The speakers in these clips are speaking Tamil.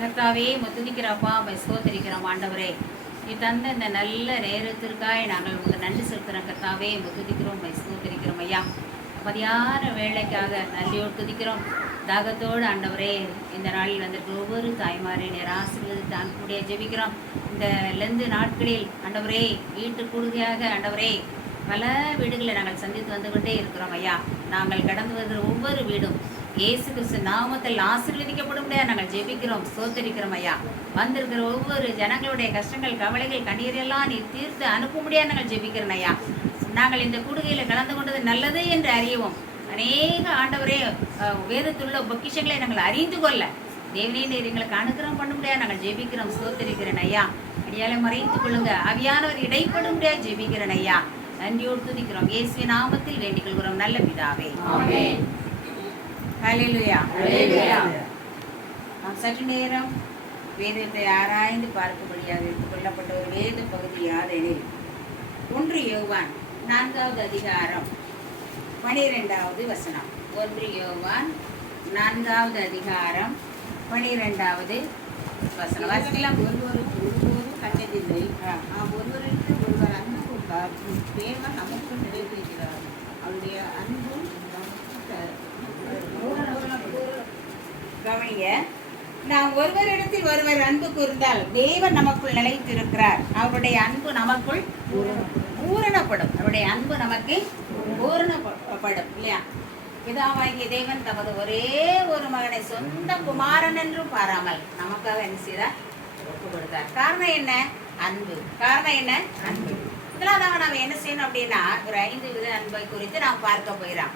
கர்த்தாவே துதிக்கிறப்பா ஸ்தோத்திரிக்கிறோம் ஆண்டவரே. நீ தந்த இந்த நல்ல நேரத்திற்காய் நாங்கள் உங்களுக்கு நன்றி செலுத்துகிறோம் கர்த்தாவே. துதிக்கிறோம் ஸ்தோத்திரிக்கிறோம் ஐயா. மதியான வேலைக்காக நன்றியோடு துதிக்கிறோம். தாகத்தோடு ஆண்டவரே இந்த நாளில் வந்திருக்க ஒவ்வொரு தாய்மாரே நேர் ஆசீர்வதித்து அன்புடைய ஜெபிக்கிறோம். இந்த லெந்து நாட்களில் ஆண்டவரே வீட்டு கூடுகையாக ஆண்டவரே பல வீடுகளை நாங்கள் சந்தித்து வந்து கொண்டே இருக்கிறோம் ஐயா. நாங்கள் கடந்து வருகிற ஒவ்வொரு வீடும் இயேசு கிறிஸ்து நாமத்தில் ஆசீர்வதிக்கப்படும் முடியாது நாங்கள் ஜெபிக்கிறோம், ஸ்தோத்திரிக்கிறோம் ஐயா. வந்திருக்கிற ஒவ்வொரு ஜனங்களுடைய கஷ்டங்கள் கவலைகள் கண்ணீரெல்லாம் நீ தீர்த்து அனுப்ப முடியாது நாங்கள் ஜெபிக்கிறோம் ஐயா. நாங்கள் இந்த கூடுகையில் கலந்து கொண்டது நல்லது என்று அறியவும் அநேக ஆண்டவரே வேதத்துள்ள பொக்கிஷங்களை நாங்கள் அறிந்து கொள்ள தேவனே நீர் எங்களுக்கு அனுகிரகம் பண்ண முடியாது நாங்கள் ஜெபிக்கிறோம், ஸ்தோத்திரிக்கிறேன் ஐயா. அடியாலை மறைத்துக் கொள்ளுங்க, ஆவியானவர் இடைப்பட முடியாது ஜெபிக்கிறேன் ஐயா. நன்றியோடு துதிக்கிறோம் இயேசுவின் நாமத்தில் வேண்டிக் கொள்கிறோம் நல்ல பிதாவே, ஆமென். ஹல்லேலூயா. நாம் சற்று நேரம் வேதத்தை ஆராய்ந்து பார்க்கும்படியாக எடுத்துக்கொள்ளப்பட்ட ஒரு வேத பகுதி யாதெனில் 1 யோவான் 4வது அதிகாரம் 12வது வசனம். 1 யோவான் 4வது அதிகாரம் 12வது வசனம். வாசிக்கலாம். ஒருவருக்கு ஒருவரும் கண்டதில்லை, நாம் ஒருவருக்கு ஒருவர் அன்பு கொண்டார், தேவன் நமக்கு நிறைவேறுகிறார். அவருடைய அன்பு கவனிங்க. நாம் ஒருவரிடத்தில் ஒருவர் அன்பு கூர்ந்தால் தேவன் நமக்குள் நிலைத்திருக்கிறார். அவருடைய அன்பு நமக்குள் பூரணப்படும். அவருடைய அன்பு நமக்கு பூரணப்படும் இல்லையா? பிதாவாகிய தேவன் தமது ஒரே ஒரு மகனை சொந்த குமாரன் என்றும் பாராமல் நமக்காக என்ன செய்தார்? ஒப்பு கொடுத்தார். காரணம் என்ன? அன்பு. காரணம் என்ன? அன்பு. முதலாவதாக நாம் என்ன செய்யணும் அப்படின்னா ஒரு 5 வித அன்பை குறித்து நாம் பார்க்க போகிறோம்.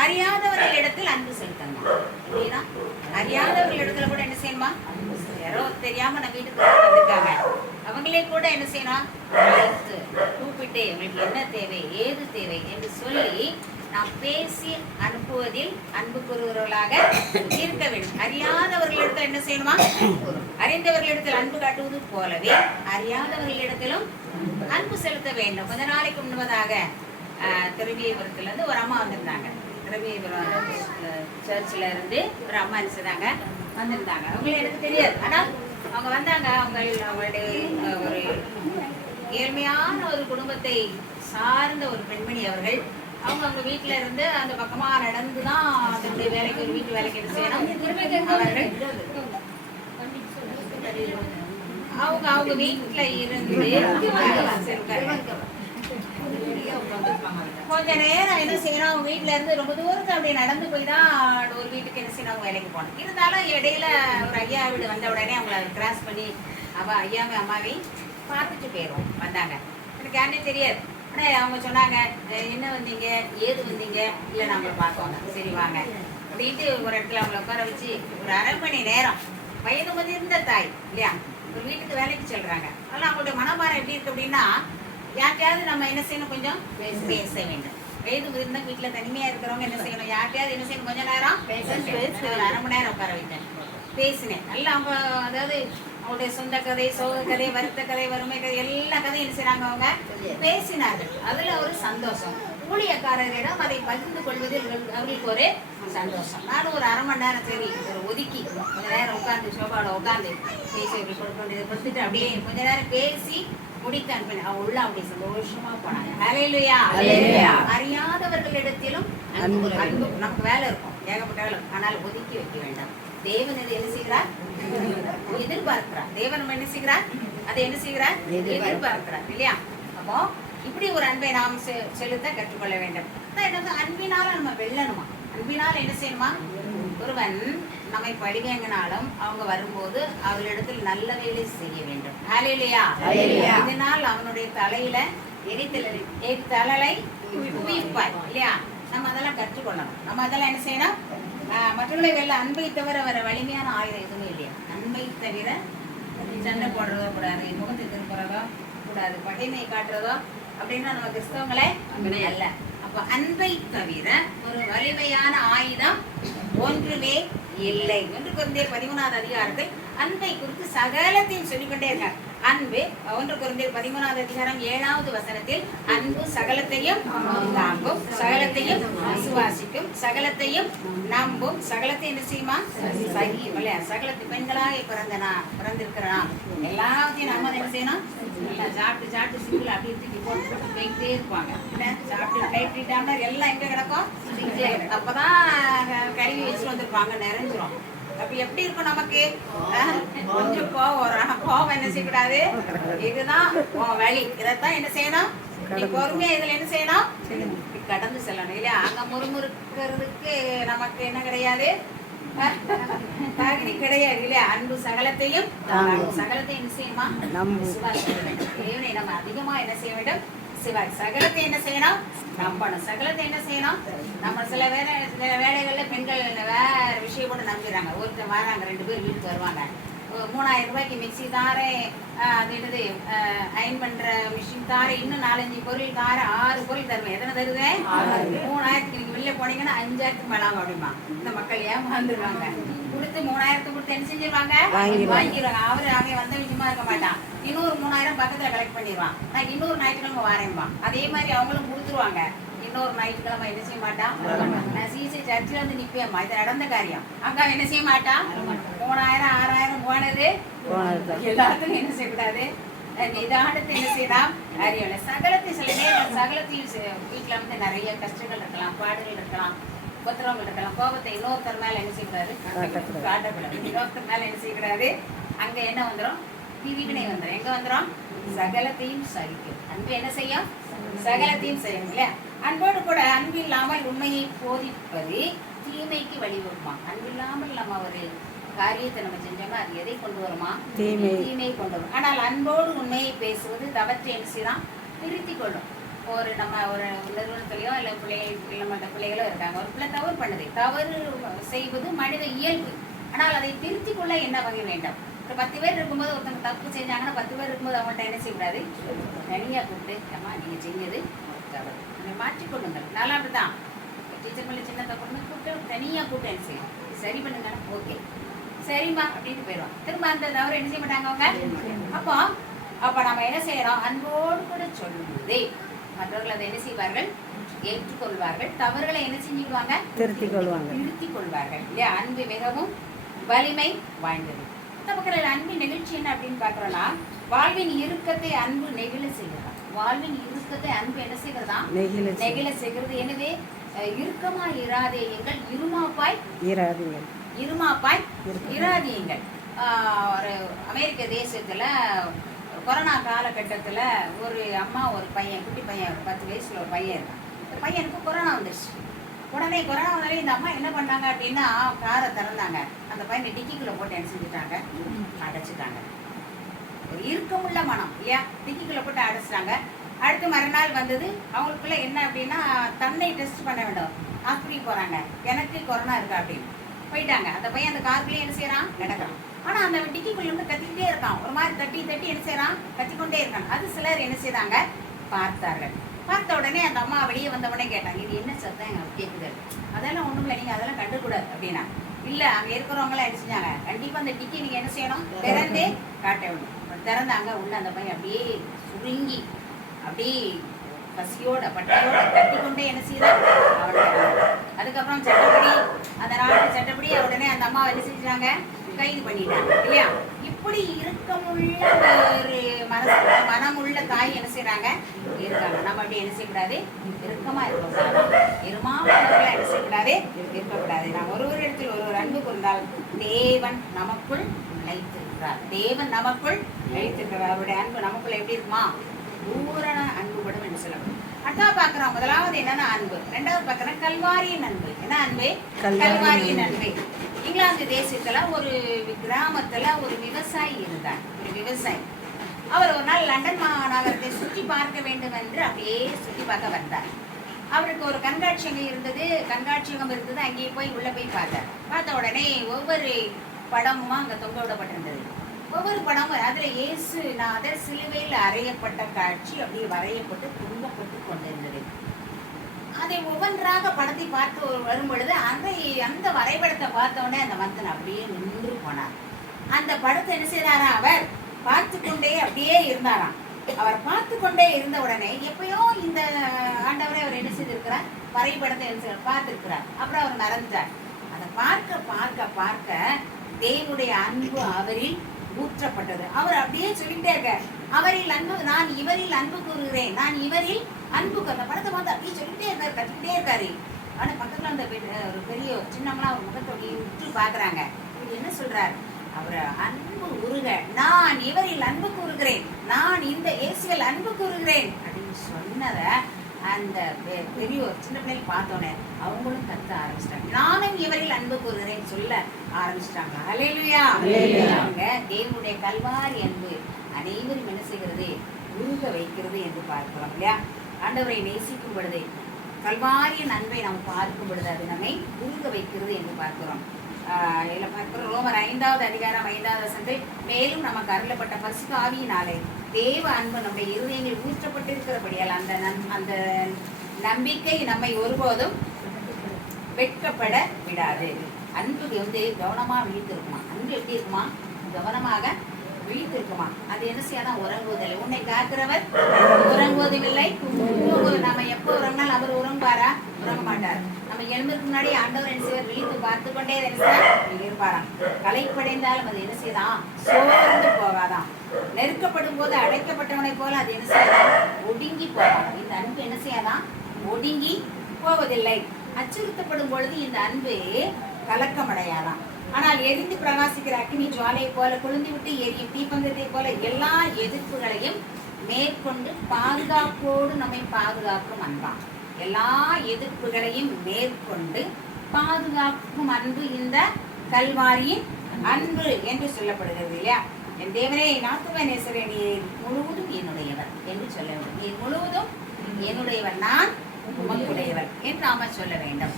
அறியாதவர்களிடத்தில் அன்பு செலுத்தணும். அப்படின்னா அறியாதவர்களிடத்துல கூட என்ன செய்யணுமா? யாரோ தெரியாம நம்ம வீட்டுக்கு வந்திருக்காங்க, அவங்களே கூட என்ன செய்யணும்? கூப்பிட்டு உங்களுக்கு என்ன தேவை ஏது தேவை என்று சொல்லி நாம் பேசி அனுப்புவதில் அன்பு கூறுகிறவர்களாக இருக்க வேண்டும். அறியாதவர்களிடத்தில் என்ன செய்யணுமா? அறிந்தவர்களிடத்தில் அன்பு காட்டுவது போலவே அறியாதவர்களிடத்திலும் அன்பு செலுத்த வேண்டும். கொஞ்ச நாளைக்கு முன்பதாக திருவியபுரத்துல இருந்து ஒரு அம்மா வந்திருந்தாங்க. திருவியபுரம் சர்ச்சில் இருந்து ஒரு அம்மா என்ன செய்தாங்க வந்திருந்தாங்க. அவங்களே எனக்கு தெரியாது, ஆனால் அவங்க வந்தாங்க. அவங்களுடைய ஒரு ஏழ்மையான ஒரு குடும்பத்தை சார்ந்த ஒரு பெண்மணி அவர்கள். அவங்க வீட்டில இருந்து அந்த பக்கமா நடந்து தான் அதனுடைய வேலைக்கு ஒரு வீட்டு வேலைக்கு என்ன செய்யணும் அவர்கள் அவங்க வீட்டுல இருந்து கொஞ்ச நேரம் என்ன செய்யணும், அவங்க வீட்டுல இருந்து ரொம்ப தூரத்துக்கு அப்படி நடந்து போய் தான் ஒரு வீட்டுக்கு என்ன செய்யணும் வேலைக்கு போகணும். இருந்தாலும் இடையில ஒரு ஐயா வீடு வந்த உடனே அவங்கள கிராஸ் பண்ணி ஐயாவே அம்மாவை பார்த்துட்டு போயிடுவோம். வந்தாங்க. எனக்கு யாருன்னே தெரியாது. ஆனால் அவங்க சொன்னாங்க, என்ன வந்தீங்க ஏது வந்தீங்க? இல்லை நம்ம பார்த்தோங்க, சரி வாங்க அப்படின்ட்டு ஒரு இடத்துல அவங்கள உட்கார வச்சு ஒரு 1/2 மணி நேரம் வயது முதிர்ந்த தாய் இல்லையா ஒரு வீட்டுக்கு வேலைக்கு சொல்றாங்க. ஆனால் அவங்களுடைய மனபாரம் எப்படி இருக்கு அப்படின்னா யார்கிட்டயாவது நம்ம என்ன செய்யணும்? கொஞ்சம் பேச வேண்டும். வயது முதிர்ந்த வீட்டில் தனிமையா இருக்கிறவங்க என்ன செய்யணும்? யார்கிட்டயாவது என்ன செய்யணும்? கொஞ்ச நேரம் ஒரு 1/2 மணி நேரம் உட்கார வைத்தேன், பேசினேன். நல்லா அவங்க அதாவது அவங்களுடைய சொந்த கதை, சோக கதை, வருத்த கதை, வறுமை கதை எல்லா கதையும் என்ன செய்றாங்க? அவங்க பேசினார்கள். அதுல ஒரு சந்தோஷம். ஊழியக்காரரிடம் அதை பகிர்ந்து கொள்வதில் அவர்களுக்கு ஒரு சந்தோஷம். நானும் ஒரு 1/2 மணி நேரம் சரி ஒரு ஒதுக்கி கொஞ்ச நேரம் உட்காந்து சோபாவோட உட்காந்து பேசி கொடுத்துட்டு அப்படியே கொஞ்ச நேரம் பேசி முடித்து அனுப்பினேன். அவங்க உள்ள அப்படி சந்தோஷமா போனாங்க. ஹல்லேலூயா. அறியாதவர்களிடத்திலும் அன்பு. நமக்கு வேலை இருக்கும், ஏகப்பட்ட வேலை, ஆனால் ஒதுக்கி வைக்க வேண்டாம். தேவன் இதை என்ன செய்கிறார்? எதிர்பார்க்கிறார். தேவன் என்ன செய்கிறார்? அதை என்ன செய்கிறார்? எதிர்பார்க்கிறார் இல்லையா? அப்போ இப்படி ஒரு அன்பை நாம் செலுத்த கற்றுக்கொள்ள வேண்டும். அன்பினால நம்ம வெல்லணுமா? அன்பினால் என்ன செய்யணுமா? ஒருவன் நம்மை படிவேங்கினாலும் அவங்க வரும்போது அவர்களிடத்தில் நல்ல வேலை செய்ய வேண்டும். ஹல்லேலூயா. இதனால் அவனுடைய தலையில எரித்தலை குவிப்பாய் இல்லையா? நம்ம அதெல்லாம் கற்றுக்கொள்ளணும். நம்ம அதெல்லாம் என்ன செய்யணும்? மற்றவர்களை வெல்ல அன்பை தவிர வர வலிமையான ஆயுதம் எதுவுமே இல்லையா? அன்பை தவிர சண்டை போடுறதோ கூடாது, முகத்தை திருப்புறதோ கூடாது, பகைமை காட்டுறதோ அப்படின்னா நம்ம கிறிஸ்தவங்களே அல்ல. அப்ப அன்பை தவிர ஒரு வலிமையான ஆயுதம் ஒன்றுமே இல்லை. 1 கொரிந்தியர் 13வது அதிகாரத்தில் அன்பை குறித்து சகலத்தையும் சொல்லிக்கொண்டே இருக்காங்க. அன்பு 1 கொரிந்தியர் 13வது அதிகாரம் 7வது வசனத்தில் அன்பு சகலத்தையும் தாங்கும், சகலத்தையும் விசுவாசிக்கும், சகலத்தையும் நம்பும், சகலத்தை என்ன செய்யுமா சகிக்கும். இல்லையா? சகலத்து பெண்களாக பிறந்திருக்கிறா எல்லாத்தையும் நம்ம என்ன செய்யணும், எல்லாம் சாப்பிட்டு சாப்பிட்டு சிங்கிள் அப்படி தூக்கி போட்டு போட்டு போயிட்டே இருப்பாங்க. சாப்பிட்டு கைட்டி டம்ளர் எல்லாம் எங்க கிடக்கும், அப்பதான் கழுவி வச்சுட்டு வந்திருப்பாங்க, நிறைஞ்சிரும். அப்ப எப்படி இருக்கும் நமக்கு? கொஞ்சம் கோவம் வரும். கோவம் என்ன செய்யக்கூடாது, இதுதான் வழி. இதைத்தான் என்ன செய்யணும், நீ பொறுமையா இதுல என்ன செய்யணும், கடந்து செல்லணும். இல்லையா? அங்க முறுமுறுக்கிறதுக்கு நமக்கு என்ன கிடையாது, தகுதி கிடையாது. இல்லையா? அன்பு சகலத்தையும் சகலத்தையும் என்ன செய்யுமா தேவனை நம்ம அதிகமா என்ன செய்ய வேண்டும், சகலத்தை என்ன செய்யணும், நம்பணும். சகலத்தை என்ன செய்யணும், நம்ம சில வேலைகள்ல பெண்கள் வேற விஷயம் கூட நம்பிடுறாங்க. ஒருத்தர் வராங்க, 2 பேர் வீட்டுக்கு வருவாங்க, 3000 ரூபாய்க்கு மிக்சி தாரேன், அது என்னது அயன் பண்ற மிஷின் தாரேன், இன்னும் 4-5 பொருள் தாரேன், 6 பொருள் தருவேன். எத்தனை தருவேன்? 3000க்கு நீங்க வெளில போனீங்கன்னா 5000க்கு மேலாம் அப்படிமா. இந்த மக்கள் ஏமாந்துருவாங்க. கொடுத்து 3000 கொடுத்து என்ன செஞ்சிருவாங்க, வாங்கிடுவாங்க. அவன் வந்த விஷயமா இருக்க மாட்டான், இன்னொரு 3000 பக்கத்துல கலெக்ட் பண்ணிடுவான். நான் இன்னொரு ஞாயிற்றுக்கிழமை வாரேன்பான். அதே மாதிரி அவங்களும் கொடுத்துருவாங்க. இன்னொரு ஞாயிற்றுக்கிழமை என்ன செய்ய மாட்டான், நான் சிசி சர்ச்சில் வந்து நிற்பேம்மா, இது நடந்த காரியம். அக்கா என்ன செய்ய மாட்டான், 3000 6000 போனது எல்லாத்துக்கும் என்ன செய்யக்கூடாது, நிதானத்தை என்ன செய்யலாம் அறியல. சகலத்தை சில நேரம் சகலத்தையும் வீட்டுல வந்து நிறைய கஷ்டங்கள் இருக்கலாம், பாடுகள் இருக்கலாம், உபத்திரவங்கள் இருக்கலாம். கோபத்தை இன்னொருத்தர் மேல என்ன செய்யக்கூடாது, காட்டக்கூடாது. இன்னொருத்தர் மேல என்ன செய்யக்கூடாது, அங்க என்ன வந்துடும், பிரிவினை வந்துடும். எங்க வந்துடும், சகலத்தையும் சகிக்கும். அன்பு என்ன செய்யும், சகலத்தையும் செய்யும். இல்லையா? அன்போடு கூட அன்பு இல்லாமல் உண்மையை போதிப்பது தீமைக்கு வழிவகுமா. அன்பு இல்லாமல் நம்ம ஒரு காரியத்தை நம்ம செஞ்சோம்னா அது எதை கொண்டு வருமா, தீமையை கொண்டு வரும். ஆனால் அன்போடு உண்மையை பேசுவது தவற்றை என்ன செய்யலாம், திருத்திக் கொள்ளும். நம்ம ஒரு நிறுவனத்திலையோ இல்லை பிள்ளைகளோ இருக்காங்க, ஒரு பிள்ளை தவறு பண்ணுது. தவறு செய்வது மனித இயல்பு. ஆனால் அதை திருத்திக் கொள்ள என்ன வகை வேண்டும். ஒரு 10 பேர் இருக்கும்போது ஒருத்தவங்க தப்பு செஞ்சாங்கன்னா 10 பேர் இருக்கும்போது அவங்கள்ட்ட என்ன செய்யக்கூடாது, தனியாக கூப்பிட்டு அம்மா நீங்க செஞ்சது தவறு, அதை மாற்றிக்கொள்ளுங்கள். நல்லா அப்படிதான் டீச்சர் பண்ணி சின்ன தப்பு கூப்பிட்டு தனியாக கூப்பிட்டு என்ன செய்யும், சரி பண்ணுங்க, ஓகே சரிம்மா அப்படின்ட்டு போயிடுவான். திரும்ப அந்த தவறு என்ன செய்ய மாட்டாங்க அவங்க. அப்போ நம்ம என்ன செய்யறோம், அன்போடு கூட சொல்லும்போதே மற்றவர்கள் அதை என்ன செய்வார்கள், ஏற்றுக்கொள்வார்கள். தவறுகளை என்ன செஞ்சுக்குவாங்க, திருத்திக் கொள்வார்கள். இல்லையா? அன்பு மிகவும் வலிமை வாய்ந்தது. நமக்கு அன்பின் நிகழ்ச்சி என்ன அப்படின்னு பாக்குறோம்னா, வாழ்வின் இறுக்கத்தை அன்பு நெகிழ செய்யலாம். வாழ்வின் இறுக்கத்தை அன்பு என்ன செய்யறதா, நெகிழ செய்கிறது. எனவே இறுக்கமா இராதேயுங்கள், இருமாப்பாய் இராதீங்கள். ஒரு அமெரிக்க தேசத்துல கொரோனா காலகட்டத்துல ஒரு அம்மா ஒரு பையன், குட்டி பையன், ஒரு 10 வயசுல ஒரு பையன் இருக்கான். இந்த பையனுக்கு கொரோனா வந்துருச்சு. உடனே கொரோனா வந்தாலே இந்த அம்மா என்ன பண்ணாங்க அப்படின்னா, காரை திறந்தாங்க, அந்த பையனை டிக்கிக்குள்ள போட்டு என்ன செஞ்சுட்டாங்க, அடைச்சிட்டாங்க. ஒரு இறுக்கமுள்ள மனம் இல்லையா, டிக்கிக்குள்ள போட்டு அடைச்சிட்டாங்க. அடுத்து மறுநாள் வந்தது, அவங்களுக்குள்ள என்ன அப்படின்னா தன்னை டெஸ்ட் பண்ண வேண்டும். ஹாஸ்பிட்டல் போறாங்க, எனக்கு கொரோனா இருக்கா அப்படின்னு போயிட்டாங்க. அந்த பையன் அந்த காருக்குள்ளே என்ன செய்யறான், நடக்கிறான். ஆனா அந்த டிக்கிக்குள்ள இருந்து கத்திக்கிட்டே இருக்கான், ஒரு மாதிரி தட்டி தட்டி என்ன செய்யறான், கத்திக்கொண்டே இருக்கான். அது சிலர் என்ன செய்தாங்க, பார்த்தார்கள். பார்த்த உடனே அந்த அம்மா வெளியே வந்த உடனே கேட்டாங்க, இது என்ன சத்தம் எங்களுக்கு கேட்குது. அதெல்லாம் ஒண்ணும் இல்லை, நீங்க அதெல்லாம் கண்டுக்கூடாது அப்படின்னா. இல்ல அங்க இருக்கிறவங்களாம் என்ன செஞ்சாங்க, கண்டிப்பா அந்த டிக்கி நீங்க என்ன செய்யணும், திறந்தே காட்ட வேணும். திறந்தாங்க. உள்ள அந்த பையன் அப்படியே சுருங்கி அப்படியே பசியோட பட்டையோட தட்டி கொண்டே என்ன செய்யறாங்க. அதுக்கப்புறம் சட்டப்படி அந்த நாட்டு சட்டப்படி உடனே அந்த அம்மா என்ன செஞ்சாங்க, கைது பண்ணிட்டாங்க. இல்லையா? இப்படி இறுக்கமுள்ள ஒரு மனமுள்ள தாய் என்ன செய்யறாங்க, இருக்காங்க. நம்ம அப்படி என்ன செய்யக்கூடாது, இறுக்கமா இருக்கக்கூடாது, இருமாமலர்களா என்ன செய்யக்கூடாது, இருக்கக்கூடாது. நாம் ஒரு இடத்தில் ஒரு அன்பு கொண்டால் தேவன் நமக்குள் நிலைத்திருக்கிறார். தேவன் நமக்குள் நிலைத்திருக்கிறார். அவருடைய அன்பு நமக்குள்ள எப்படி இருக்குமா, பூரண அன்புபடும் என்று சொல்லணும். அட்டா பாக்குறோம். முதலாவது என்னன்னா அன்பு. ரெண்டாவது பாக்குறோம் கல்வாரியின் அன்பு. என்ன அன்பு, கல்வாரியின் அன்பு. இங்கிலாந்து தேசத்துல ஒரு கிராமத்துல ஒரு விவசாயி இருந்தார். ஒரு விவசாயி, அவர் ஒரு நாள் லண்டன் மாநகரத்தை சுற்றி பார்க்க வேண்டும் என்று அப்படியே சுற்றி பார்க்க வந்தார். அவருக்கு ஒரு கண்காட்சியகம் இருந்தது. அங்கேயே போய் உள்ள போய் பார்த்தார். பார்த்த உடனே ஒவ்வொரு படமும் அங்க தொங்க விடப்பட்டிருந்தது. ஒவ்வொரு படமும் அதுல இயேசு நாதர் சிலுவையில் அறையப்பட்ட காட்சி அப்படியே வரையப்பட்டு துன்பப்பட்டு கொண்டிருந்தது. அதை ஒவ்வொன்றாக படத்தை பார்த்து வரும் பொழுது அந்த வரைபடத்தை பார்த்த உடனே அந்த மந்தன் அப்படியே நின்று போனார். அந்த படத்தை என்ன செய்தாரா, அவர் பார்த்து கொண்டே அப்படியே இருந்தாராம். அவர் பார்த்து கொண்டே இருந்த உடனே எப்பயோ இந்த ஆண்டவரை அவர் என்ன செய்திருக்கிறார், வரைபடத்தை பார்த்திருக்கிறார். அப்புறம் அவர் மறந்துட்டார். அதை பார்க்க பார்க்க பார்க்க தேவனுடைய அன்பு அவரில் ஊற்றப்பட்டது. அவர் அப்படியே சொல்லிட்டே இருக்க, அவரில் அன்பு, நான் இவரில் அன்பு கூறுகிறேன், நான் இவரில் அன்பு. அந்த படத்தை பார்த்து அப்படியே சொல்லிட்டே இருக்காரு, கட்டிக்கிட்டே இருக்காரு. ஆனா பக்கத்துல அந்த ஒரு பெரிய சின்னம்லாம் ஒரு முகத்தோடி விட்டு பாக்குறாங்க. இது என்ன சொல்றாரு, அவர் அன்பு உருக, நான் இவரில் அன்பு கூறுகிறேன், நான் இந்த இயேசுவில் அன்பு கூறுகிறேன் அப்படின்னு சொன்னத அந்த பெரியோர் சின்ன பிள்ளைங்க பார்த்தோன்னே அவங்களும் கத்த ஆரம்பிச்சிட்டாங்க. நானும் இவரில் அன்பு கூறுகிறேன் சொல்ல ஆரம்பிச்சிட்டாங்க. ஹல்லேலூயா. அவங்க தேவனுடைய கல்வாரி அன்பு அனைவரும் என்ன செய்கிறது, உருக வைக்கிறது என்று பார்க்கிறோம் இல்லையா. ஆண்டவரை நேசிக்கும் பொழுது கல்வாரியின் அன்பை நாம் பார்க்கும் பொழுது அது நம்மை உருக வைக்கிறது என்று பார்க்கிறோம். இதில் பார்க்கிறோம் ரோமர் 5வது அதிகாரம் 5வது வசனத்தில், மேலும் நமக்கு அருளப்பட்ட பரிசுத்த ஆவியினாலே தேவ அன்பு நம்முடைய இருதயங்களில் ஊற்றப்பட்டிருக்கிறபடியால் அந்த நம்பிக்கை நம்மை ஒருபோதும் வெட்கப்பட விடாது. அன்பு கவனமா விழித்திருக்குமா, அன்பு எப்படி இருக்குமா, கவனமாக விழித்திருக்குமா. அது என்ன செய்யாதான், உறங்குவதில்லை. உன்னை காக்கிறவர் உறங்குவதும் இல்லை. நம்ம எப்போ உறங்கினாலும் அவர் உறங்குவாரா, உறங்க மாட்டார். நம்ம எழுந்ததுக்கு முன்னாடி ஆண்டவர் என்ன செய்வார், விழித்து பார்த்து கொண்டே இருப்பாராம். களைப்படைந்தாலும் அது என்ன செய்யலாம், சோர்ந்து போகாதான். நெருக்கப்படும் போது அடைக்கப்பட்டவனை போல அது என்ன செய்யலாம், ஒடுங்கி போகாதான். இந்த அன்பு என்ன செய்யாதான், ஒடுங்கி போவதில்லை. அச்சுறுத்தப்படும் பொழுது இந்த அன்பு கலக்கமடையாதான். ஆனால் எரிந்து பிரகாசிக்கிற அக்னி ஜுவாலையை போல கொழுந்து விட்டு எரியும் தீப்பந்தத்தை போல எல்லா எதிர்ப்புகளையும் மேற்கொண்டு பாதுகாப்போடு நம்மை பாதுகாக்கும் அன்பாம். எல்லா எதிர்ப்புகளையும் மேற்கொண்டு பாதுகாக்கும் அன்பு இந்த கல்வாரியின் அன்பு என்று சொல்லப்படுகிறது இல்லையா. என் தேவனே, நாத்துவ நேசரே, நீ முழுவதும் என்னுடையவர் என்று சொல்ல வேண்டும். நீ முழுவதும் என்னுடையவர், நான் உமக்குடையவர் என்று நாம சொல்ல வேண்டும்.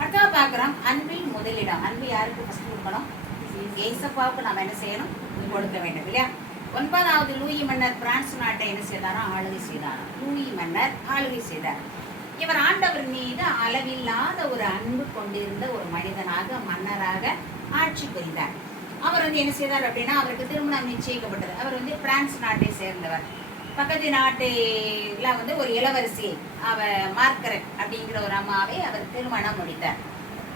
அடுத்தா பார்க்கிறோம், அன்பில் முதலிடம். அன்பு யாருக்கு ஃபர்ஸ்ட் கொடுக்கணும், ஏசப்பாவுக்கு நாம என்ன செய்யணும், கொடுக்க வேண்டும் இல்லையா. 9வது லூயி மன்னர் பிரான்ஸ் நாட்டை என்ன செய்தாரா, ஆளுகை செய்தாரா. லூயி மன்னர் ஆளுகை செய்தார். இவர் ஆண்டவர் மீது அளவில்லாத ஒரு அன்பு கொண்டிருந்த ஒரு மனிதனாக, மன்னராக ஆட்சி புரிந்தார். அவர் என்ன செய்தார் அப்படின்னா, அவருக்கு திருமணம் நிச்சயிக்கப்பட்டது. அவர் பிரான்ஸ் நாட்டை சேர்ந்தவர். பக்கத்து நாட்டுல ஒரு இளவரசி, அவ மார்கரெட் அப்படிங்கிற ஒரு அம்மாவை அவர் திருமணம் முடித்தார்.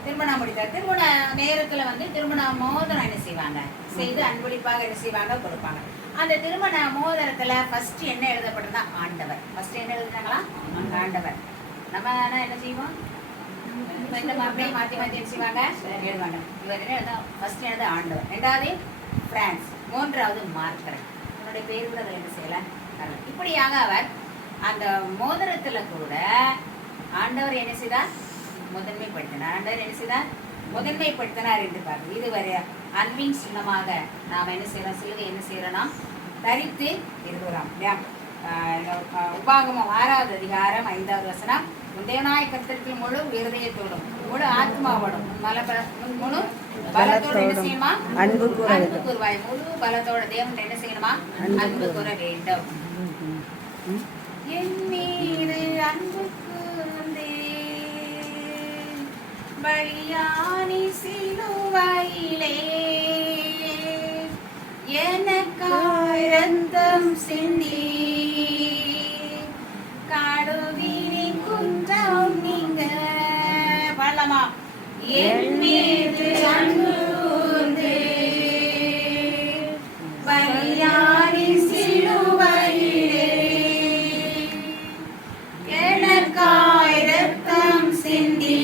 திருமண நேரத்துல திருமண மோதிரம் என்ன செய்வாங்க, செய்து அன்பளிப்பாக என்ன செய்வாங்க, கொடுப்பாங்க. அந்த திருமண மோதிரத்துல ஃபர்ஸ்ட் என்ன எழுதப்பட்டதா, ஆண்டவர். ஃபர்ஸ்ட் என்ன எழுதுனாங்களா, ஆண்டவர். நம்ம என்ன செய்வோம், அப்படியே மாத்தி மாத்தி என்ன செய்வாங்க, எழுதுவாங்க. இவர் என்ன எழுத, ஃபர்ஸ்ட் எழுத ஆண்டவர், 2வது பிரான்ஸ், 3வது மார்கரெட். என்னுடைய பேர் கூட அதில் என்ன செய்யல. இப்படியாக அவர் அந்த மோதிரத்துல கூட ஆண்டவர் என்ன செய்தார், முதன்மைப்படுத்தினார். ஆண்டவர் என்ன செய்தார், முதன்மைப்படுத்தினார் என்று பார்க்கிறோம். இதுவரை அன்பின் சின்னமாக நாம் என்ன செய்யறோம், சிலுவை என்ன செய்யறோம்னா தரித்து இருக்கிறோம் இல்லையா. உபாகமம் 6வது அதிகாரம் 5வது வசனம், தேவனாய கர்த்தருக்கு முழு இருதயத்தோடும் முழு ஆத்மாவோடும் முழு பலத்தோடு என்ன செய்யணுமா, அன்பு கூறுவாய். முழு பலத்தோட தேவன் என்ன செய்யணுமா, அன்பு கூற வேண்டும். என் மீது அன்பு கூர்ந்தே பலியானி சிலுவையிலே எனக்காய் இரத்தம் சிந்தி கழுவினி குற்றம் நீங்க பாடலாமா. என் மீது அன்பு கூர்ந்தே பலியானி சிலுவையிலே எனக்காய் இரத்தம் சிந்தி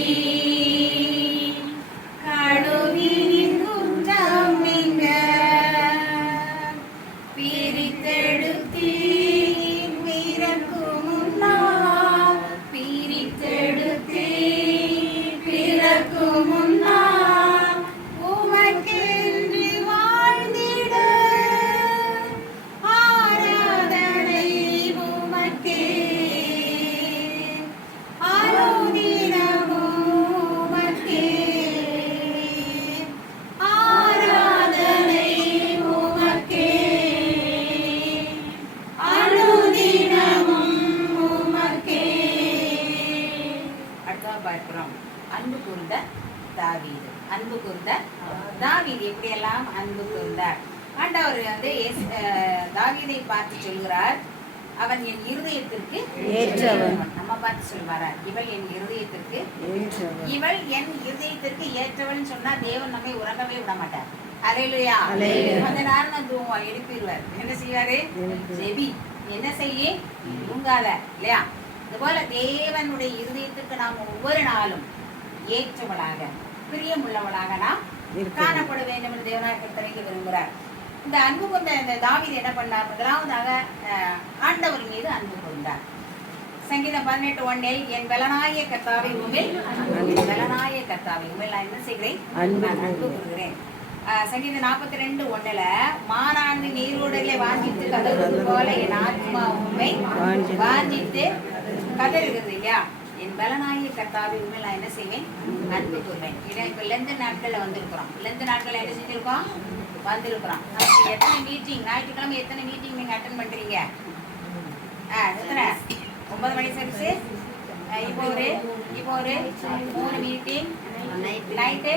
கழுவினி குற்றம் நீங்க பிரித்தெடுத்தீர் பிறக்கும் முன்னால், பிரித்தெடுத்தீர் பிறக்கும் முன்னால் உமக்கென்று வாழ்ந்திட ஆராதனை உமக்கே அனுதினமும் உமக்கே ஆராதனை உமக்கே அனுதினமும் உமக்கே. அடுத்தவா பார்க்கிறோம், அன்பு கூர்ந்த தாவீது. அன்பு கூர்ந்த தாவீது எப்படியெல்லாம் அன்பு கூர்ந்தார். ஆண்டவர் வந்து தாவீதை பார்த்து சொல்கிறார், அவன் என் இருதயத்திற்கு ஏற்றவன். நம்ம பார்த்து சொல்வாரா, இவள் என் இருதயத்திற்கு இவள் என் இருதயத்திற்கு ஏற்றவள்னு சொன்னா தேவன் நம்மை உறங்கவே விட மாட்டார். அல்லேலூயா. கொஞ்ச நேரம் நான் தூங்குவான், எழுப்பிடுவார். என்ன செய்வாரு? ஜெபி, என்ன செய்ய, தூங்காத இல்லையா? இதுபோல தேவனுடைய இருதயத்துக்கு நாம் ஒவ்வொரு நாளும் ஏற்றவளாக பிரியமுள்ளவளாக நாம் காணப்பட வேண்டும் என்று தேவனாய் கர்த்தருக்கு விரும்புகிறார். இந்த அன்பு கொண்ட இந்த தாவீது என்ன பண்ணார்? முதலாவதாக ஆண்டவர் மீது அன்பு கொண்டார். சங்கீதம் 18:1 என் பலனாய கர்த்தாவை உம்மில் பலனாய கர்த்தாவை உம்மில் நான் என்ன செய்கிறேன்? நான் அன்பு கூறுகிறேன். சங்கீதம் 42:1 மானாண்டு நீரோடையிலே வாஞ்சித்து கதறுவது போல என் ஆத்மா உம்மை வாஞ்சித்து கதறுகிறது இல்லையா? என் பலனாய கர்த்தாவை உண்மையில் நான் என்ன செய்வேன்? அன்பு கூறுவேன். இப்போ லெந்து நாட்களில் வந்திருக்கிறோம். லெந்து நாட்களில் என்ன செஞ்சிருக்கோம்? வந்திருக்கிறோம். எத்தனை மீட்டிங், ஞாயிற்றுக்கிழமை எத்தனை மீட்டிங் நீங்கள் அட்டன் பண்ணுறீங்க? எத்தனை? 9 மணி சர்வீஸு, இப்போ ஒரு 3 மீட்டிங், நைட்டு 7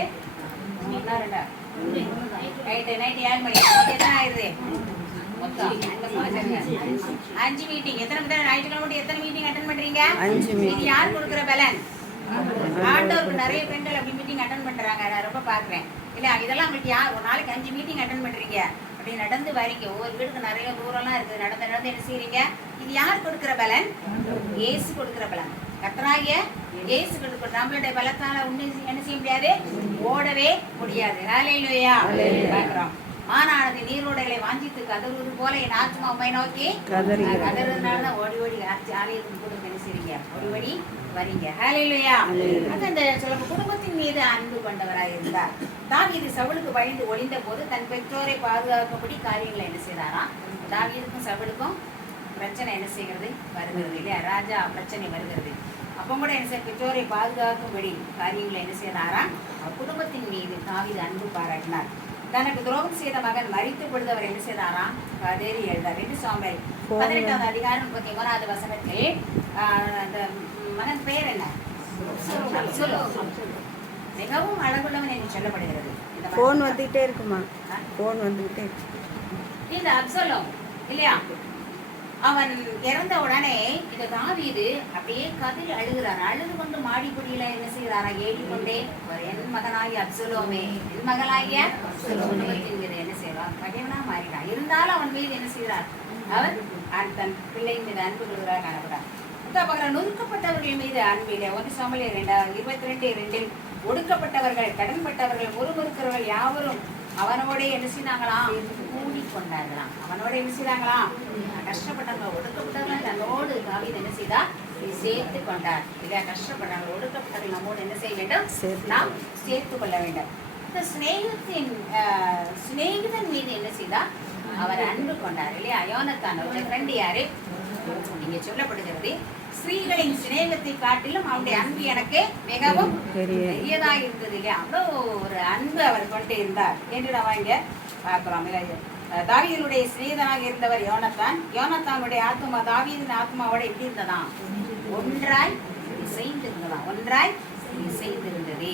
மணி. எத்தனை ஆயிடுது? மொத்தம் 5 மீட்டிங். எத்தனை ஞாயிற்றுக்கிழமை எத்தனை மீட்டிங் அட்டன் பண்றீங்க? 5 மீட்டிங். யார் கொடுக்குற பலன்? ஆண்டவருக்கு. நிறைய பெண்கள் அப்படி மீட்டிங் அட்டன் பண்றாங்க, நான் ரொம்ப பாக்குறேன் இல்ல. இதெல்லாம் உங்களுக்கு யார் ஒரு நாளைக்கு 5 மீட்டிங் அட்டன் பண்றீங்க? அப்படி நடந்து வரீங்க, ஒவ்வொரு வீட்டுக்கு நிறைய தூரம்லாம் இருக்குது, நடந்து நடந்து என்ன செய்றீங்க? இது யார் கொடுக்குற பலன்? இயேசு கொடுக்குற பலன். கர்த்தராகிய இயேசு கொடுக்குற. நம்மளுடைய பலத்தால ஒன்றும் என்ன செய்ய முடியாது, ஓடவே முடியாது. ஹல்லேலூயா. பார்க்கிறோம். மானானது நீரோடைகளை வாஞ்சித்து கதறுவது போல என் ஆத்மா உம்மை நோக்கி கதறுறதுனாலதான் ஓடி ஓடி ஆலயத்துக்கு கூட என்ன செய்றீங்க? ஓடி ஓடி வரீங்க. ஹல்லேலூயா. அந்த சில குடும்பத்தின் மீது அன்பு கொண்டவராக இருந்தார். தாவீது சவுலுக்கு பயந்து ஒளிந்த போது தன் பெற்றோரை பாதுகாக்கும்படி காரியங்களை என்ன செய்தாராம்? தாவீதுக்கும் சவுலுக்கும் பிரச்சனை என்ன செய்கிறது? வருகிறது இல்லையா? ராஜா பிரச்சனை வருகிறது. அப்போ கூட என்ன செய்ய, பெற்றோரை பாதுகாக்கும்படி காரியங்களை என்ன செய்தாராம்? குடும்பத்தின் மீது தாவீது அன்பு பாராட்டினார். தனக்கு துரோகம் செய்த மகன் மரித்து பொழுது அவர் என்ன செய்தாராம்? கதறி எழுதார். 2 சாமுவேல் 18ஆம் அதிகாரம் 31வது வசனத்தில் அந்த மகன் பெயர் என்ன? மிகவும் அழகுள்ளவன் என்று சொல்லப்படுகிறது. போன் வந்துட்டே இருக்குமா? போன் வந்துட்டே இந்த அப்சலோம் இல்லையா? அவன் இறந்த உடனே இந்த தாவீது அப்படியே கதறி அழுகிறார். அழுது கொண்டு மாடிக்குடியில என்ன செய்கிறாரா? ஏறிக்கொண்டே என் மகனாகிய அப்சலோமே, என் மகனாகிய குடும்பத்தின் மீது என்ன செய்வார்? பகைவனா மாறினார். இருந்தாலும் அவன் மீது என்ன செய்கிறார்? அவர் தன் பிள்ளையின் மீது அன்பு கொள்கிறார் காணப்படார். நொறுக்கப்பட்டவர்கள் மீது அன்பிலே 1 சாமுவேல் 22:2 ஒடுக்கப்பட்டவர்கள், கடன்பட்டவர்கள், முறுமுறுக்கிறவர்கள் யாவரும் அவனோட என்ன செய்தாங்களாம்? கூடிக்கொண்டார்களாம். அவனோட என்ன செய்தாங்களாம்? கஷ்டப்பட்டவங்க, ஒடுக்கப்பட்டவர்கள் தன்னோடு தாவீது என்ன செய்தா? சேர்த்து கொண்டார் இல்லையா? கஷ்டப்பட்டாங்க, ஒடுக்கப்பட்டவர்கள் நம்மோடு என்ன செய்ய வேண்டும்? நாம் சேர்த்து கொள்ள வேண்டும். இந்த சிநேகிதன் மீது என்ன செய்தா? அவர் அன்பு கொண்டார் இல்லையா? யோனத்தான் அவருடைய ஃப்ரெண்ட் யாரு? இங்க சொல்லப்படுகிறது, ஸ்திரீகளின் சிநேகத்தை காட்டிலும் அவருடைய அன்பு எனக்கு மிகவும் பெரியதா இருந்தது இல்லையா? அவ்வளோ ஒரு அன்பு அவர் கொண்டு இருந்தார் என்று நம்ம இங்க பார்க்கிறோம். தாவீதுடைய சிநேகிதனாக இருந்தவர் யோனத்தான். யோனத்தானுடைய ஆத்மா தாவீதின் ஆத்மாவோட எப்படி இருந்ததாம்? ஒன்றாய் இசைந்திருந்ததாம். ஒன்றாய் இசைந்திருந்தது.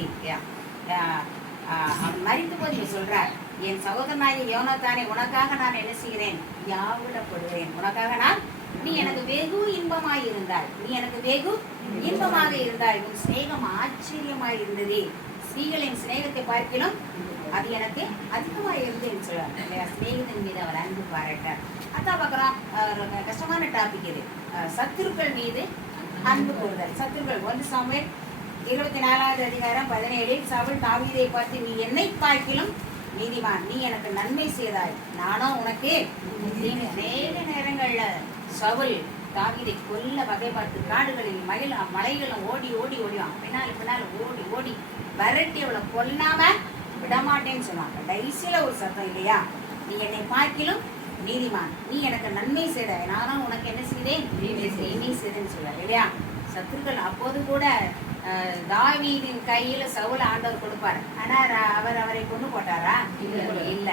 அவன் மரித்து போது நீ சொல்றார், என் சகோதரனாகிய யோனத்தானே, உனக்காக நான் என்ன செய்கிறேன்? யாவிடப்படுகிறேன். உனக்காக நான், நீ எனக்கு வெகு இன்பமாய் இருந்தாய், நீ எனக்கு வெகு இன்பமாக இருந்தாய், உன் சிநேகம் ஆச்சரியமாய் இருந்தது, ஸ்திரீகளின் சிநேகத்தை பார்க்கிலும் அது எனக்கு அதிகமாக இருந்ததுன்னு சொல்லுவார் இல்லையா? சிநேகிதன் மீது அவர் அன்பு பாராட்டார். அதான் பார்க்குறோம். கஷ்டமான டாபிக் இது, சத்துருக்கள் மீது அன்பு கூறுதல். சத்துருக்கள் 1 சாமுவேல் 24வது அதிகாரம் 17 சவுல் தாவீதை பார்த்து, நீ என்னை பார்க்கிலும் நீதிமான், நீ எனக்கு நன்மை செய்தாய், நானும் உனக்கு. அநேக நேரங்கள்ல சவுல் தாவீதை கொல்ல வகை பார்த்து காடுகளில் மலைகளும் ஓடி ஓடி ஓடிவான். பின்னால் ஓடி ஓடி விரட்டி அவளை கொல்லாம விடமாட்டேன்னு சொன்னாங்க. கடைசியில ஒரு சத்தம் இல்லையா? நீ என்னை பார்க்கிலும் நீதிமான், நீ எனக்கு நன்மை செய்தாய், நானும் உனக்கு என்ன செய்தேன்? நீ செய்தேன்னு சொல்றாரு இல்லையா? சத்துருக்கள் அப்போது கூட தாவீதின் கையில சவுல ஆண்டவர் கொடுப்பார். ஆனா அவரை கொண்டு போட்டாரா? இல்ல.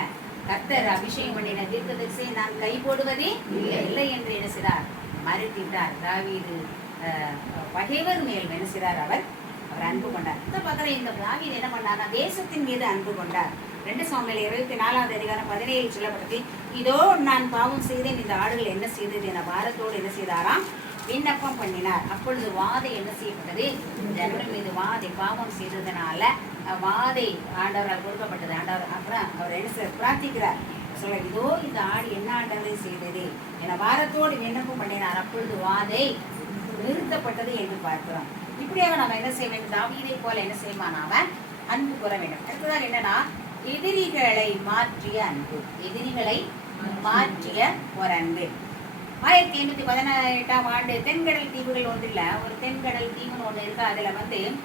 கர்த்தர் அபிஷேகம் பண்ணின தீர்க்கதரிசியை நான் கை போடுவதே இல்லை என்று என்ன செய்தார்? மறுத்திட்டார். தாவீது பகைவர் மேல் என்ன செய்தார்? அவர் அன்பு கொண்டார். இந்த பக்கத்துல இந்த தாவீது என்ன பண்ணார்? தேசத்தின் மீது அன்பு கொண்டார். 2 சாமுவேல் 24ஆம் அதிகாரம் 17 சொல்லப்பட்டது. இதோ நான் பாவம் செய்தேன், இந்த ஆடுகள் என்ன செய்தது என பாரத்தோடு என்ன செய்தாராம், விண்ணப்பம் பண்ணினார். அப்பொழுது வாதை என்ன செய்யப்பட்டது, ஜனங்கள் மீது வாதை பாவம் செய்ததுனால வாதை ஆண்டவரால் கொடுக்கப்பட்டது. ஆண்டவர் அப்புறம் அவர் என்ன செய்ய பிரார்த்திக்கிறார், சொல்ல இதோ இந்த ஆடு என்ன ஆண்டவரை செய்தது என பாரத்தோடு விண்ணப்பம் பண்ணினார். அப்பொழுது வாதை நிறுத்தப்பட்டது என்று பார்க்கிறோம். இப்படியாக நம்ம என்ன செய்ய வேண்டும், தாவீதை போல என்ன செய்வான், அவன் அன்பு கூற வேண்டும். அடுத்ததாக என்னன்னா, எதிரிகளை மாற்றிய அன்பு. எதிரிகளை மாற்றிய ஒரு அன்பு. 1818ஆம் ஆண்டு தென்கடல் தீவுகள் ஒன்றில் ஒரு தென்கடல் தீவுன்னு ஒன்று இருக்கு. அதில்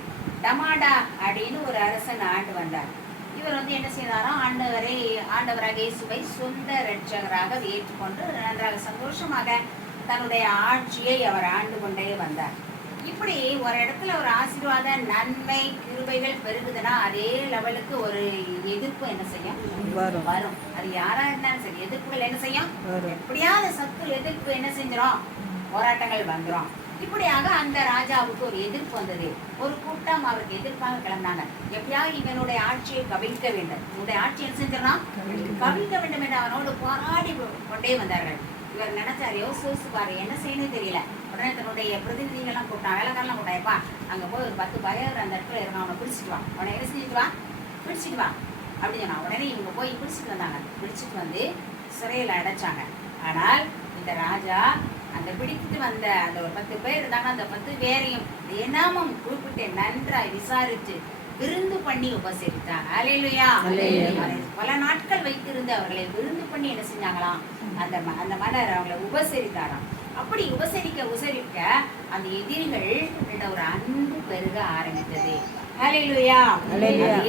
டமாடா அப்படின்னு ஒரு அரசன் ஆண்டு வந்தார். இவர் என்ன செய்தாராம், ஆண்டவராக இயேசுவை சொந்த இரட்சகராக ஏற்றுக்கொண்டு நன்றாக சந்தோஷமாக தன்னுடைய ஆட்சியை அவர் ஆண்டு கொண்டே வந்தார். இப்படி ஒரு இடத்துல ஒரு ஆசீர்வாத நன்மை கிருபைகள் பெருகுதுன்னா அதே லெவலுக்கு ஒரு எதிர்ப்பு என்ன செய்யும், வரும். அது யாரா இருந்தாலும் சரி, எதிர்ப்புகள் என்ன செய்யும், எப்படியாவது சத்து எதிர்ப்பு என்ன செஞ்சிடும், போராட்டங்கள் வந்துடும். இப்படியாக அந்த ராஜாவுக்கு ஒரு எதிர்ப்பு வந்தது. ஒரு கூட்டம் அவருக்கு எதிர்ப்பாக கிளம்பினாங்க. எப்படியாவது இவனுடைய ஆட்சியை கவிழ்க்க வேண்டும், உன்னுடைய ஆட்சி என்ன செஞ்சிடலாம், கவிழ்க்க வேண்டும் என்று அவனோடு போராடி கொண்டே வந்தார்கள். இவர் நினைச்சாரு, யோசிச்சு பாரு என்ன செய்யணும் தெரியல. உடனே தன்னுடைய பிரதிநிதிகள்லாம் கூப்பிட்டான், வேலைக்காரெல்லாம் கூட்டாயப்பா, அங்கே போய் ஒரு 10 பயர் அந்த இடத்துல இருக்கான், அவனை பிடிச்சிட்டு வா, அவனை என்ன செஞ்சுட்டு வா, பிடிச்சிட்டு வா அப்படின்னு சொன்னான். உடனே இவங்க போய் பிடிச்சிட்டு வந்தாங்க. பிடிச்சிட்டு வந்து சிறையில் அடைச்சாங்க. ஆனால் இந்த ராஜா அந்த பிடித்துட்டு வந்த அந்த ஒரு 10 பேர் இருந்தாங்க. அந்த 10 பேரையும் தினமும் கூப்பிட்டு நன்றாய் விசாரித்து விருந்து பண்ணி உபசரித்தாங்க. அல்லேலூயா. பல நாட்கள் வைத்திருந்து அவர்களை விருந்து பண்ணி என்ன செஞ்சாங்களாம், அந்த மன்னர் அவங்களை உபசரித்தாராம். அப்படி உபசரிக்க அந்த எதிரிகள் ஒரு அன்பு பெருக ஆரம்பித்தது. அல்லேலூயா.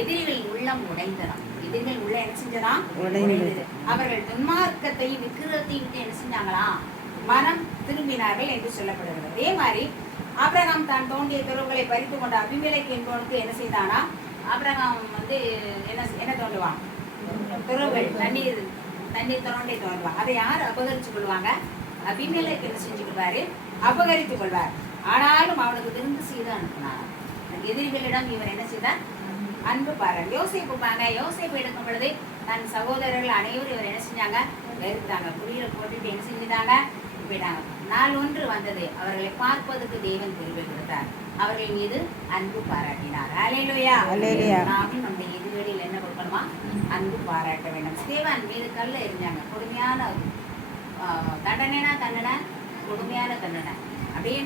எதிரிகள் உள்ளம் உடைந்ததாம். எதிரிகள் உள்ள என்ன செஞ்சதாம், உடைந்தது. அவர்கள் துன்மார்க்கத்தையும் விக்கிரத்தையும் விட்டு என்ன செஞ்சாங்களாம், மனம் திரும்பினார்கள் என்று சொல்லப்படுகிறது. அதே மாதிரி ஆபிரகாம் தான் தோண்டிய துறவுகளை பறித்து கொண்ட அபிமெலேக்கு என்பவனுக்கு என்ன செய்தானா, ஆபிரகாம் என்ன தோண்டுவான், துறவுகள் தண்ணீர் தோண்டி தோண்டுவான். அதை யார் அபகரிச்சு கொள்வாங்க, அபிமெலேக்கு என்ன செஞ்சுக்கிடுவாரு, அபகரித்துக் கொள்வார். ஆனாலும் அவனுக்கு விருந்து செய்து அனுப்பினார். எதிரிகளிடம் இவர் என்ன செய்தார், அன்பு பாருங்க. யோசேப்பு எடுக்கும் பொழுது தன் சகோதரர்கள் அனைவரும் இவர் என்ன செஞ்சாங்க, வெறுத்தாங்க. புரியல போட்டுட்டு என்ன செஞ்சுட்டாங்க, போயிட்டாங்க. நாள் ஒன்று வந்தது, அவர்களை பார்ப்பதற்கு தேவன் கிருபை கொடுத்தார், அவர்கள் மீது அன்பு பாராட்டினார். அல்லேலூயா. நாமும் நம்முடைய எதிரிகளில் என்ன கொடுக்கணுமா, அன்பு பாராட்ட வேண்டும். ஸ்தேவான் மீது கல்ல எறிஞ்சாங்க. கொடுமையான தண்டனை, கொடுமையான தண்டனை. அப்படியே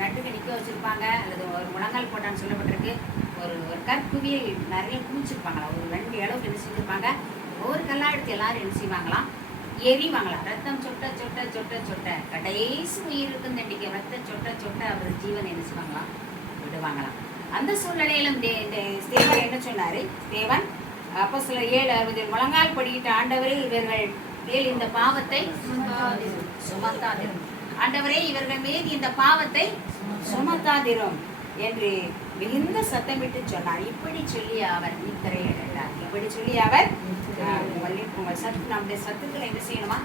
நட்டுக்கு நிற்க வச்சிருப்பாங்க, அல்லது ஒரு முழங்கால் போட்டான்னு சொல்லப்பட்டிருக்கு. ஒரு கற்குவியில் நிறைய குமிச்சிருப்பாங்களா, ஒரு 2 அளவுக்கு என்ன செஞ்சிருப்பாங்க. ஒவ்வொரு கல்லா எடுத்து எல்லாரும் என்ன செய்வாங்களாம், எரிவாங்களாம். ரத்தம் சொட்ட சொட்ட சொட்ட சொட்ட கடைசி உயிருக்கு தண்டிக்க ரத்தம் சொட்ட சொட்ட அவர் ஜீவன் என்ன செய்வாங்களாம், விடுவாங்களாம். அந்த சூழ்நிலையிலும் தேவன் என்ன சொன்னாரு, தேவன் அப்போஸ்தலர் 7:60 முழங்கால் படியிட்ட ஆண்டவரே இவர்கள் இந்த பாவத்தை சுமத்தாதிரும், ஆண்டவரே இவர்கள் மீது இந்த பாவத்தை சுமத்தாதிரும் என்று மிகுந்த சத்தமிட்டு சொன்னார். இப்படி சொல்லி அவர் நித்திரை அடைந்தார். இப்படி சொல்லி அவர் நம்முடைய சத்துக்களை என்ன செய்யணுமா,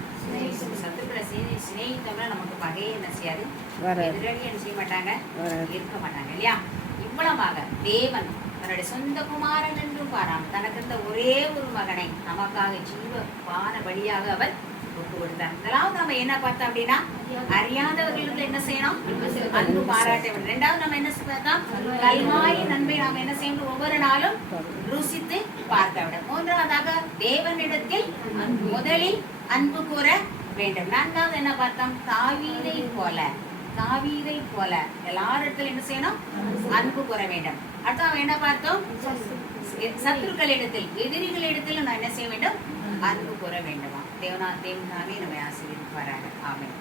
சத்துக்களை சிநேகித்தோம்னா நமக்கு பகையை என்ன செய்யாது, எதிரடி என்ன செய்ய மாட்டாங்க, இருக்க மாட்டாங்க இல்லையா. இவ்வளவாக தேவன் தன்னுடைய சொந்த குமாரன் என்றும் பாராமல் தனக்கு இருந்த ஒரே ஒரு மகனை நமக்காக ஜீவமான வழியாக அவர் ஒப்பு கொடுத்தார். முதலாவது நம்ம என்ன பார்த்தோம் அப்படின்னா, அறியாதவர்களுக்கு என்ன செய்யணும், அன்பு பாராட்ட வேண்டும். 2வது நம்ம என்ன பார்த்தோம், கல்வாய் நன்மை நாம் என்ன செய்யணும், ஒவ்வொரு நாளும் ருசித்து பார்க்க வேண்டும். 3வதாக தேவனிடத்தில் முதலில் அன்பு கூற வேண்டும். 4வது என்ன பார்த்தோம், தாவீதை போல எல்லாரிடத்தில் என்ன செய்யணும், அன்பு கூற வேண்டும். அடுத்து என்ன பார்த்தோம், சத்துருக்களிடத்தில் எதிரிகளிடத்தில் நான் என்ன செய்ய வேண்டும், அன்பு கூற வேண்டுமா. தேவனாவே நம்மை ஆசீர்வதிப்பாராக. ஆமென்.